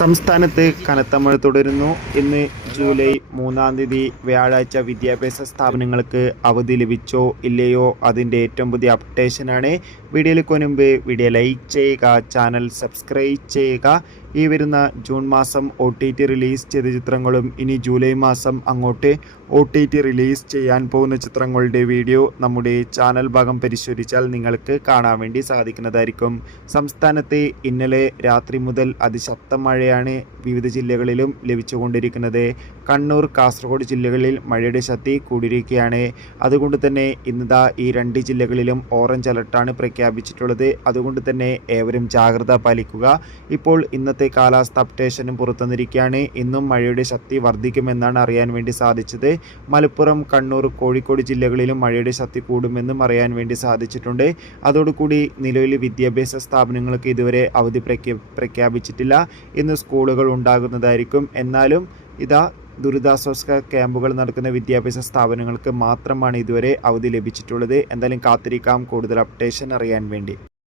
സംസ്ഥാനത്ത് കനത്ത മഴ തുടരുന്നു. ഇന്ന് ജൂലൈ 3 തീയതി വ്യാഴാഴ്ച വിദ്യാഭ്യാസ സ്ഥാപനങ്ങൾക്ക് അവധി ലഭിച്ചോ ഇല്ലയോ അതിൻ്റെ ഏറ്റവും പുതിയ അപ്ഡേഷനാണ്. വീഡിയോയിലേക്ക് മുൻപ് വീഡിയോ ലൈക്ക് ചെയ്യുക, ചാനൽ സബ്സ്ക്രൈബ് ചെയ്യുക. ഈ വരുന്ന ജൂൺ മാസം OTT റിലീസ് ചെയ്ത ചിത്രങ്ങളും ഇനി ജൂലൈ മാസം അങ്ങോട്ട് OTT റിലീസ് ചെയ്യാൻ പോകുന്ന ചിത്രങ്ങളുടെ വീഡിയോ നമ്മുടെ ചാനൽ ഭാഗം പരിശോധിച്ചാൽ നിങ്ങൾക്ക് കാണാൻ വേണ്ടി സാധിക്കുന്നതായിരിക്കും. സംസ്ഥാനത്ത് ഇന്നലെ രാത്രി മുതൽ അതിശക്ത മഴയാണ് വിവിധ ജില്ലകളിലും ലഭിച്ചുകൊണ്ടിരിക്കുന്നത്. കണ്ണൂർ, കാസർഗോഡ് ജില്ലകളിൽ മഴയുടെ ശക്തി കൂടിയിരിക്കുകയാണ്. അതുകൊണ്ട് തന്നെ ഇന്നിതാ ഈ 2 ജില്ലകളിലും ഓറഞ്ച് അലർട്ടാണ് പ്രഖ്യാപിച്ചിട്ടുള്ളത്. അതുകൊണ്ട് തന്നെ ഏവരും ജാഗ്രത പാലിക്കുക. ഇപ്പോൾ ഇന്നത്തെ കാലാവസ്ഥ അപ്ഡേഷനും പുറത്തുവന്നിരിക്കുകയാണ്. ഇന്നും മഴയുടെ ശക്തി വർദ്ധിക്കുമെന്നാണ് അറിയാൻ വേണ്ടി സാധിച്ചത്. മലപ്പുറം, കണ്ണൂർ, കോഴിക്കോട് ജില്ലകളിലും മഴയുടെ ശക്തി കൂടുമെന്നും അറിയാൻ വേണ്ടി സാധിച്ചിട്ടുണ്ട്. അതോടുകൂടി നിലവിൽ വിദ്യാഭ്യാസ സ്ഥാപനങ്ങൾക്ക് ഇതുവരെ അവധി പ്രഖ്യാപിച്ചിട്ടില്ല. ഇന്ന് സ്കൂളുകൾ ഉണ്ടാകുന്നതായിരിക്കും. എന്നാലും ഇതാ ദുരിതാശ്വാസ ക്യാമ്പുകൾ നടക്കുന്ന വിദ്യാഭ്യാസ സ്ഥാപനങ്ങൾക്ക് മാത്രമാണ് ഇതുവരെ അവധി ലഭിച്ചിട്ടുള്ളത്. എന്തായാലും കാത്തിരിക്കാം കൂടുതൽ അപ്ഡേഷൻ അറിയാൻ വേണ്ടി.